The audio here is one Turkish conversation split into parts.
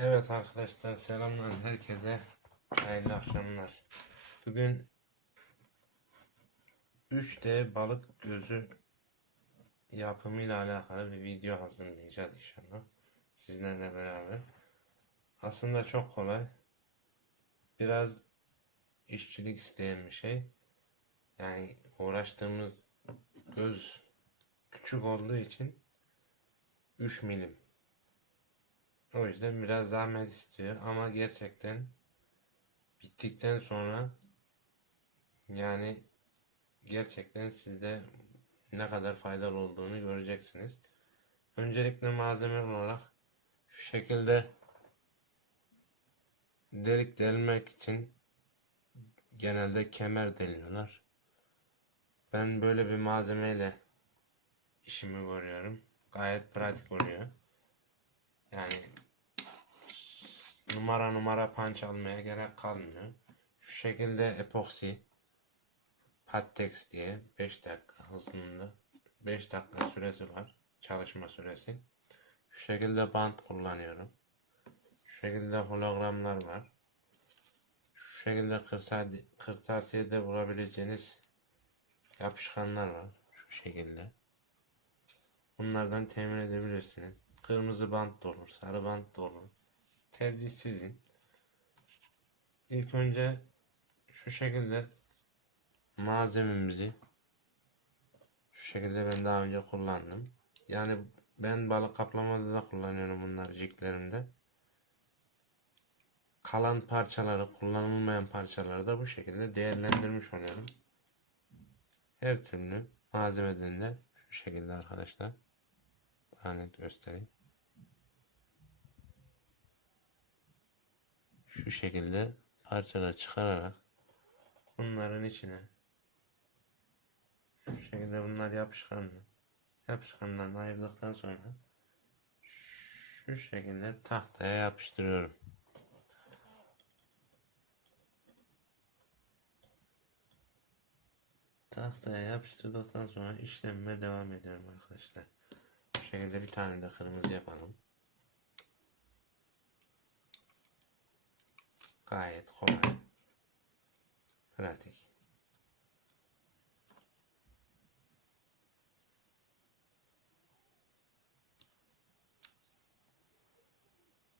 Evet arkadaşlar selamlar herkese hayırlı akşamlar. Bugün 3D balık gözü yapımıyla alakalı bir video hazırlayacağız inşallah. Sizlerle beraber. Aslında çok kolay. Biraz işçilik isteyen bir şey. Yani uğraştığımız göz küçük olduğu için 3 milim o yüzden biraz zahmet istiyor ama gerçekten bittikten sonra yani gerçekten sizde ne kadar faydalı olduğunu göreceksiniz. Öncelikle malzeme olarak şu şekilde delik delmek için genelde kemer deliyorlar. Ben böyle bir malzemeyle işimi görüyorum. Gayet pratik oluyor. Yani numara numara punch almaya gerek kalmıyor. Şu şekilde epoksi Pattex diye 5 dakika hızında 5 dakika süresi var. Çalışma süresi. Şu şekilde bant kullanıyorum. Şu şekilde hologramlar var. Şu şekilde kırtasiyede bulabileceğiniz yapışkanlar var. Şu şekilde. Bunlardan temin edebilirsiniz. Kırmızı bant da olur, sarı bant da olur. Tercih sizin. İlk önce şu şekilde malzememizi şu şekilde ben daha önce kullandım. Yani ben balık kaplamada da kullanıyorum bunları jiglerimde. Kalan parçaları, kullanılmayan parçaları da bu şekilde değerlendirmiş oluyorum. Her türlü malzemeden de şu şekilde arkadaşlar. Daha net göstereyim. Şu şekilde parçalar çıkararak bunların içine şu şekilde bunlar yapışkanlı. Yapışkandan ayırdıktan sonra şu şekilde tahtaya yapıştırıyorum. Tahtaya yapıştırdıktan sonra işlemime devam ediyorum arkadaşlar. Bu şekilde bir tane de kırmızı yapalım. Gayet kolay. Pratik.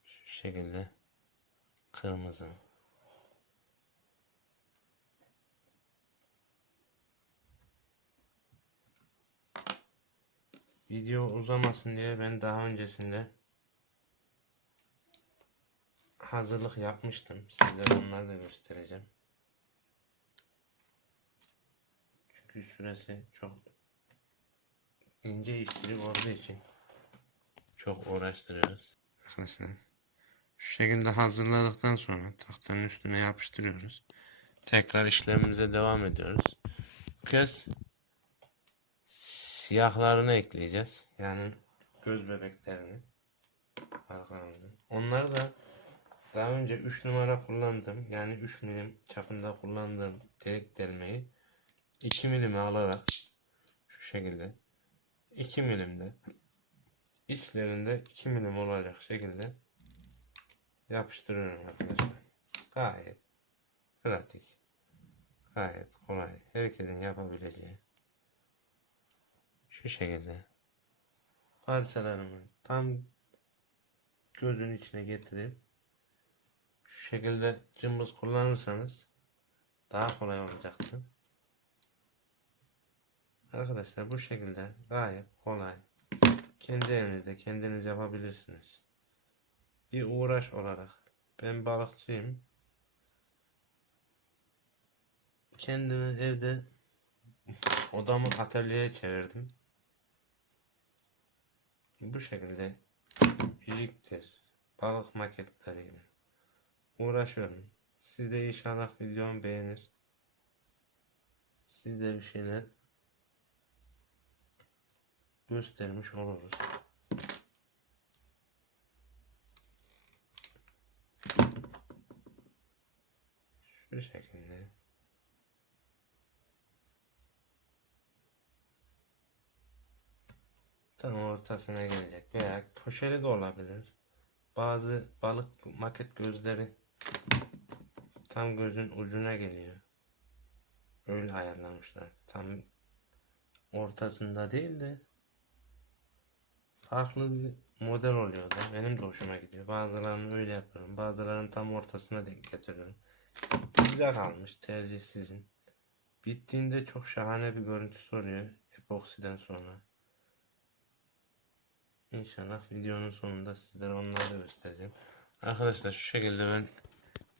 Şu şekilde kırmızı. Video uzamasın diye ben daha öncesinde hazırlık yapmıştım. Size onları da göstereceğim. Çünkü süresi çok ince işçilik olduğu için çok uğraştırıyoruz. Arkadaşlar şu şekilde hazırladıktan sonra tahtanın üstüne yapıştırıyoruz. Tekrar işlemimize devam ediyoruz. Bu kez siyahlarını ekleyeceğiz. Yani göz bebeklerini. Arkalarını. Onları da daha önce 3 numara kullandım. Yani 3 milim çapında kullandığım delik delmeyi 2 milime alarak şu şekilde 2 milimde içlerinde 2 milim olacak şekilde yapıştırıyorum arkadaşlar. Gayet pratik. Gayet kolay. Herkesin yapabileceği. Şu şekilde parçalarımı tam gözün içine getirip şekilde cımbız kullanırsanız daha kolay olacaktır. Arkadaşlar bu şekilde gayet kolay. Kendi evinizde kendiniz yapabilirsiniz. Bir uğraş olarak ben balıkçıyım. Kendimi evde odamı atölyeye çevirdim. Bu şekilde jigtir, balık maketleriyle uğraşıyorum. Siz de inşallah videomu beğenir. Siz de bir şeyler göstermiş oluruz. Şu şekilde. Tam ortasına gelecek veya köşeli de olabilir. bazı balık maket gözleri tam gözün ucuna geliyor. Öyle ayarlamışlar. Tam ortasında değil de farklı bir model oluyor da benim de hoşuma gidiyor. Bazılarını öyle yapıyorum. Bazılarını tam ortasına denk getiriyorum. Güzel kalmış. Tercih sizin. Bittiğinde çok şahane bir görüntüsü oluyor. Epoksiden sonra. İnşallah videonun sonunda sizlere onları da göstereceğim. Arkadaşlar şu şekilde ben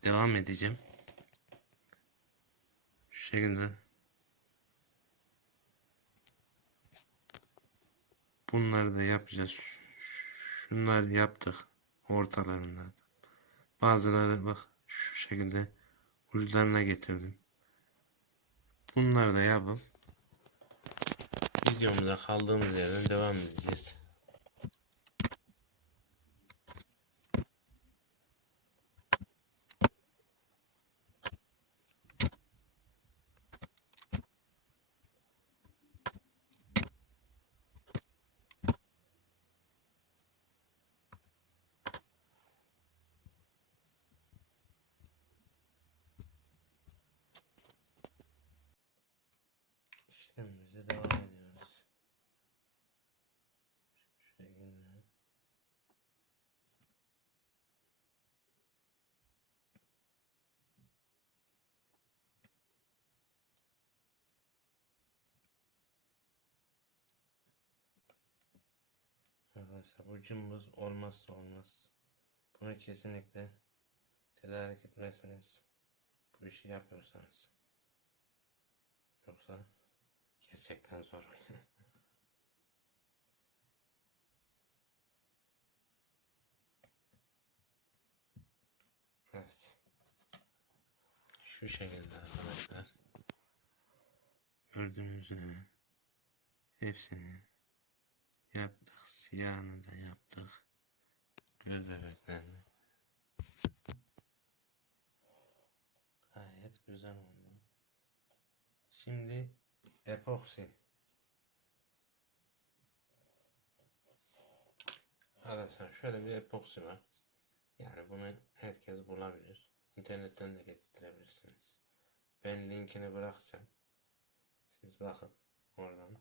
devam edeceğim. Şu şekilde bunları da yapacağız. Şunları yaptık ortalarında. Bazıları bak şu şekilde uçlarına getirdim. Bunları da yapıp videomuza kaldığımız yerden devam edeceğiz. İşlemimize devam ediyoruz. Şu şekilde. Arkadaşlar bu cımbız olmazsa olmaz. Bunu kesinlikle tedarik etmezseniz bu işi yapıyorsanız. Yoksa gerçekten zor. evet. Şu şekilde arkadaşlar. Gördüğünüz üzere hepsini yaptık. Siyahını da yaptık. Göz bebeklerini. Gayet güzel oldu. Şimdi epoksi. Arkadaşlar şöyle bir epoksi var. Yani bunu herkes bulabilir. İnternetten de getirebilirsiniz. Ben linkini bırakacağım. Siz bakın oradan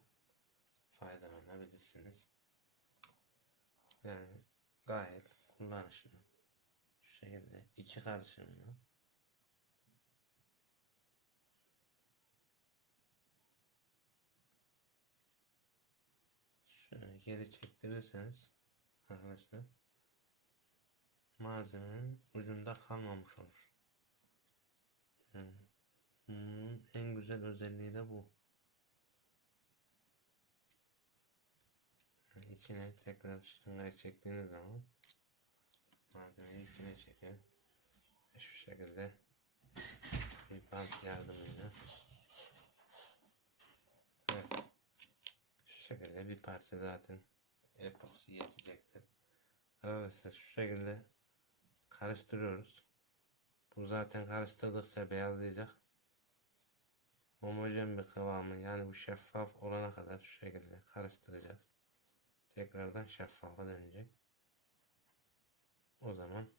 faydalanabilirsiniz. Yani gayet kullanışlı. Şu şekilde iki karışımlı. Şöyle geri çektirirseniz arkadaşlar malzemenin ucunda kalmamış olur. Yani en güzel özelliği de bu. İçine tekrar şırıngayı çektiğiniz zaman malzemeyi içine çeker. Şu şekilde bir bant yardımıyla evet şu şekilde bir parça zaten epoksi yetecektir. Arkadaşlar şu şekilde karıştırıyoruz. Bu zaten karıştırdıkça beyazlayacak. Homojen bir kıvamı yani bu şeffaf olana kadar şu şekilde karıştıracağız. Tekrardan şeffafa dönecek. O zaman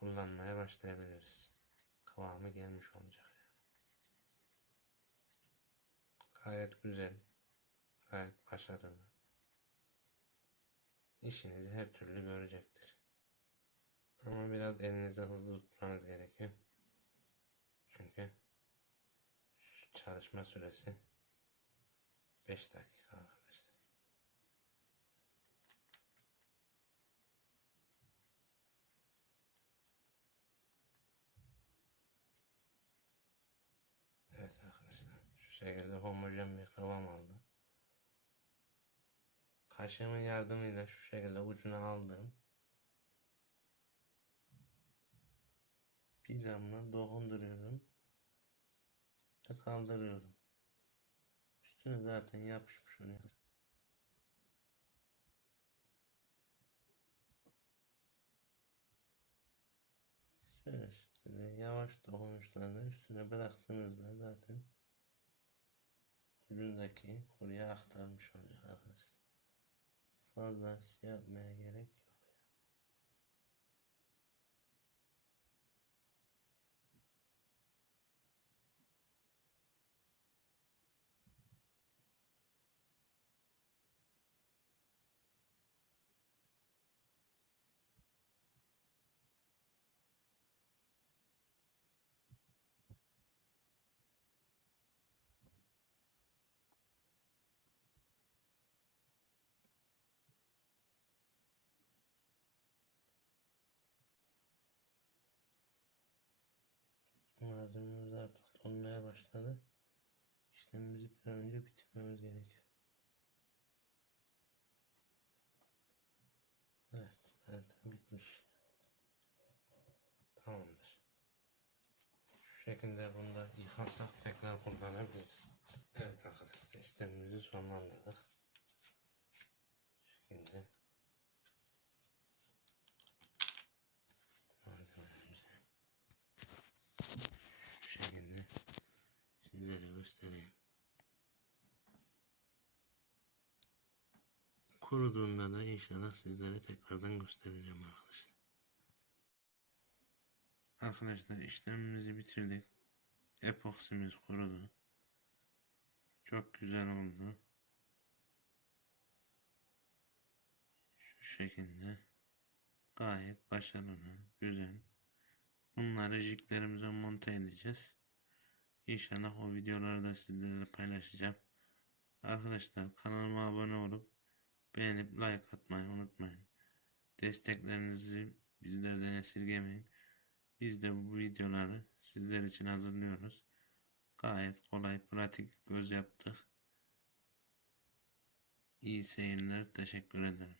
kullanmaya başlayabiliriz. Kıvamı gelmiş olacak yani. Gayet güzel. Gayet başarılı. İşinizi her türlü görecektir. Ama biraz elinizde hızlı tutmanız gerekiyor. Çünkü çalışma süresi 5 dakika arkadaşlar. Evet arkadaşlar şu şekilde homojen bir kıvam aldı. Kaşığımın yardımıyla şu şekilde ucuna aldım. Bir damla dokunduruyorum. Ve kaldırıyorum. Üstüne zaten yapışmış oluyor. Şöyle şekilde yavaş dokunuşlarla üstüne bıraktığınızda zaten ucundaki oraya aktarmış olacak arkadaşlar. Fazla şey yapmaya gerek Malzememiz artık donmaya başladı. İşlemimizi bir an önce bitirmemiz gerekiyor. Evet, zaten bitmiş. Tamamdır. Şu şekilde bunu da yıkarsak tekrar kullanabiliriz. Evet arkadaşlar işlemimizi sonlandırdık. Şu şekilde malzemelerimizi şu şekilde sizlere göstereyim. Kuruduğunda da inşallah sizlere tekrardan göstereceğim arkadaşlar. Arkadaşlar işlemimizi bitirdik. Epoksimiz kurudu. Çok güzel oldu. Şu şekilde. Gayet başarılı. Güzel. Bunları jiklerimize monte edeceğiz. İnşallah o videoları da sizlerle paylaşacağım. Arkadaşlar kanalıma abone olup beğenip like atmayı unutmayın. Desteklerinizi bizlerden esirgemeyin. Biz de bu videoları sizler için hazırlıyoruz. Gayet kolay, pratik göz yaptık. İyi seyirler. Teşekkür ederim.